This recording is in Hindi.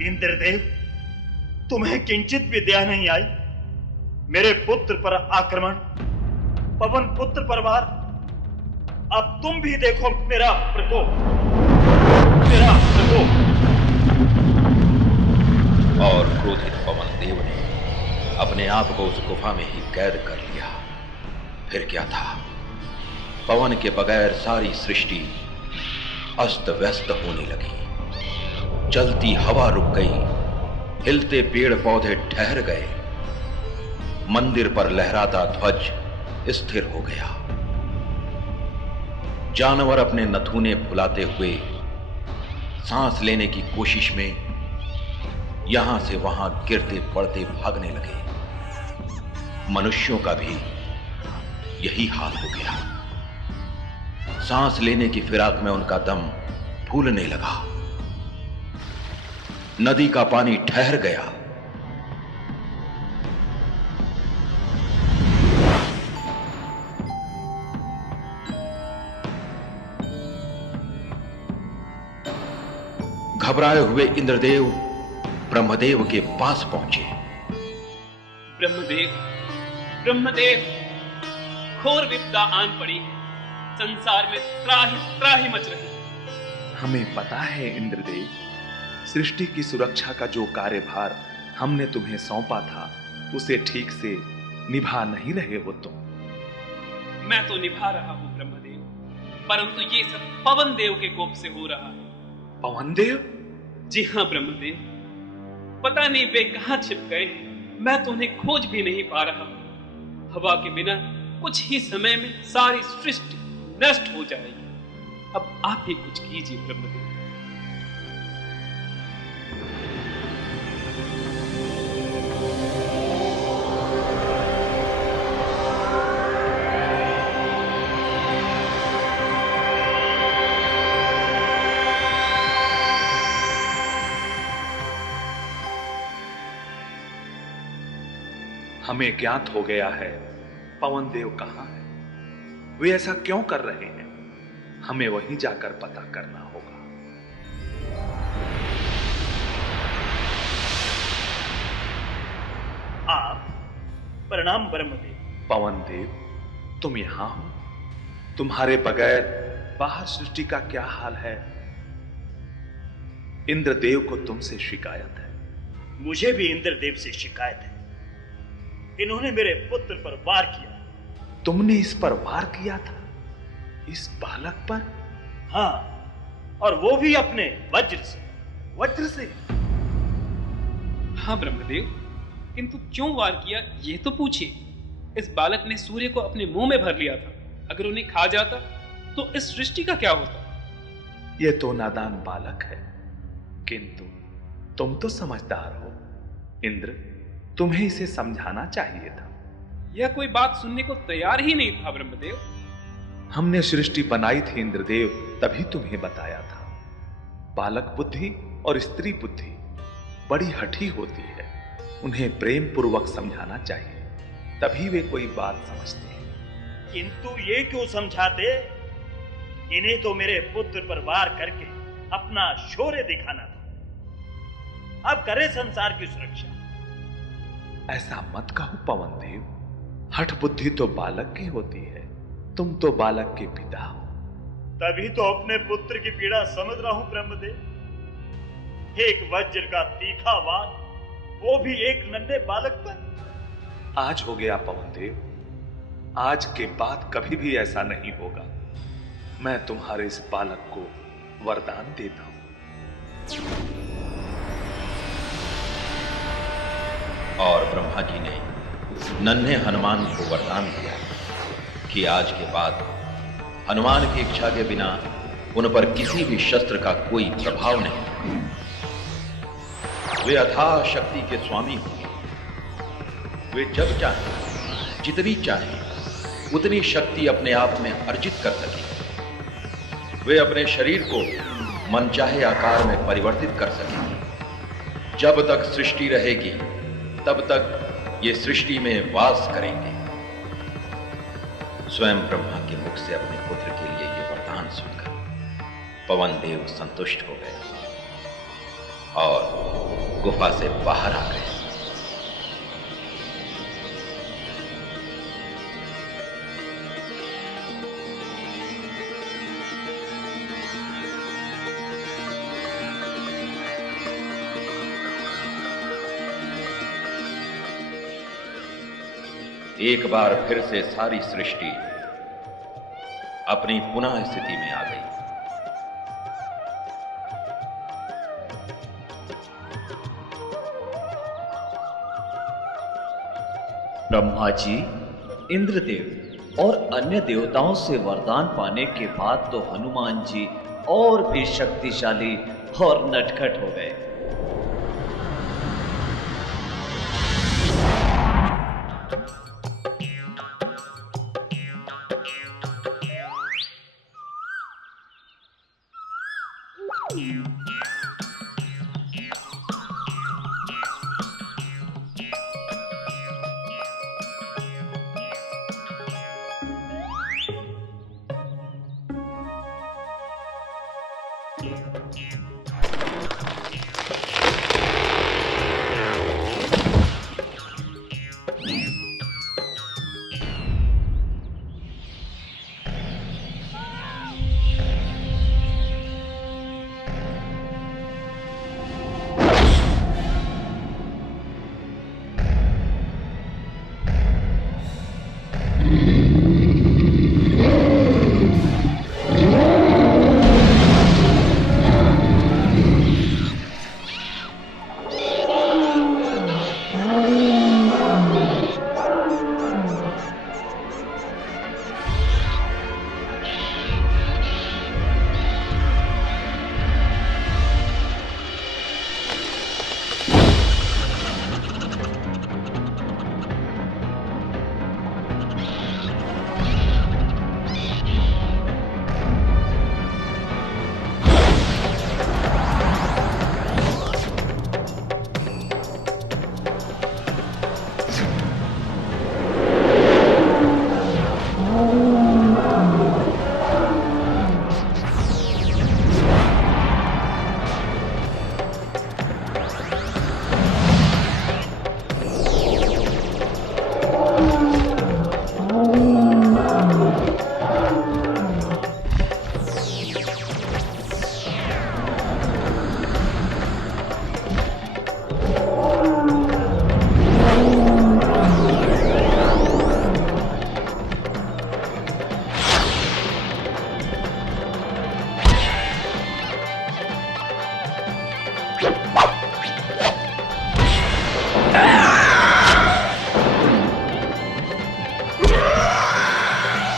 इंद्रदेव, तुम्हें किंचित भी दया नहीं आई? मेरे पुत्र पर आक्रमण, पवन पुत्र पर वार। अब तुम भी देखो मेरा प्रकोप, मेरा प्रकोप। और क्रोधित पवन देव ने अपने आप को उस गुफा में ही कैद कर लिया। फिर क्या था, पवन के बगैर सारी सृष्टि अस्त व्यस्त होने लगी। चलती हवा रुक गई, हिलते पेड़ पौधे ठहर गए, मंदिर पर लहराता ध्वज स्थिर हो गया। जानवर अपने नथुने फुलाते हुए सांस लेने की कोशिश में यहां से वहां गिरते पड़ते भागने लगे। मनुष्यों का भी यही हाल हो गया। सांस लेने की फिराक में उनका दम फूलने लगा। नदी का पानी ठहर गया। घबराए हुए इंद्रदेव ब्रह्मदेव के पास पहुंचे। ब्रह्मदेव, ब्रह्मदेव, घोर विपदा आन पड़ी है। संसार में त्राहि त्राहि मच रही है। हमें पता है इंद्रदेव, सृष्टि की सुरक्षा का जो कार्यभार हमने तुम्हें सौंपा था उसे ठीक से निभा नहीं रहे हो तुम। मैं तो निभा रहा हूं ब्रह्मदेव, परंतु ये सब पवन देव के कोप से हो रहा है। पवन देव? जी हां ब्रह्मदेव, पता नहीं वे कहां छिप गए। मैं तो उन्हें खोज भी नहीं पा रहा हूं। हवा के बिना कुछ ही समय में सारी सृष्टि नष्ट हो जाएगी। अब आप ही कुछ कीजिए ब्रह्मदेव। हमें ज्ञात हो गया है पवन देव कहां है। वे ऐसा क्यों कर रहे हैं, हमें वहीं जाकर पता करना होगा। आप प्रणाम ब्रह्मदेव। पवन देव, तुम यहां हो? तुम्हारे बगैर बाहर सृष्टि का क्या हाल है? इंद्रदेव को तुमसे शिकायत है। मुझे भी इंद्रदेव से शिकायत है। इन्होंने मेरे पुत्र पर वार किया। तुमने इस पर वार किया था? इस बालक पर? हाँ, और वो भी अपने वज्र से। वज्र से? हाँ ब्रह्मदेव, किंतु क्यों वार किया ये तो पूछिए। इस बालक ने सूर्य को अपने मुंह में भर लिया था। अगर उन्हें खा जाता तो इस सृष्टि का क्या होता। यह तो नादान बालक है, किंतु तुम तो समझदार हो। इंद्र, तुम्हें इसे समझाना चाहिए था। यह कोई बात सुनने को तैयार ही नहीं था ब्रह्मदेव। हमने सृष्टि बनाई थी इंद्रदेव, तभी तुम्हें बताया था। बालक बुद्धि और स्त्री बुद्धि बड़ी हठी होती है। उन्हें प्रेम पूर्वक समझाना चाहिए, तभी वे कोई बात समझते हैं। किंतु ये क्यों समझाते? इन्हें तो मेरे पुत्र पर वार करके अपना शौर्य दिखाना था। अब करे संसार की सुरक्षा। ऐसा मत कहो पवन देव, हठ बुद्धि तो बालक की होती है। तुम तो बालक के पिता हो। तभी तो अपने पुत्र की पीड़ा समझ रहा हूं ब्रह्मदेव। एक वज्र का तीखा वार, वो भी एक नन्हे बालक पर। आज हो गया पवन देव, आज के बाद कभी भी ऐसा नहीं होगा। मैं तुम्हारे इस बालक को वरदान देता हूं। और ब्रह्मा जी ने नन्हे हनुमान को वरदान दिया कि आज के बाद हनुमान की इच्छा के बिना उन पर किसी भी शस्त्र का कोई प्रभाव नहीं। वे अथाह शक्ति के स्वामी होंगे। वे जब चाहें, जितनी चाहें, उतनी शक्ति अपने आप में अर्जित कर सकेंगे। वे अपने शरीर को मनचाहे आकार में परिवर्तित कर सकेंगे। जब तक सृष्टि रहेगी तब तक ये सृष्टि में वास करेंगे। स्वयं ब्रह्मा के मुख से अपने पुत्र के लिए ये वरदान सुनकर पवन देव संतुष्ट हो गए और गुफा से बाहर आ गए। एक बार फिर से सारी सृष्टि अपनी पुनः स्थिति में आ गई। ब्रह्मा जी, इंद्रदेव और अन्य देवताओं से वरदान पाने के बाद तो हनुमान जी और भी शक्तिशाली और नटखट हो गए।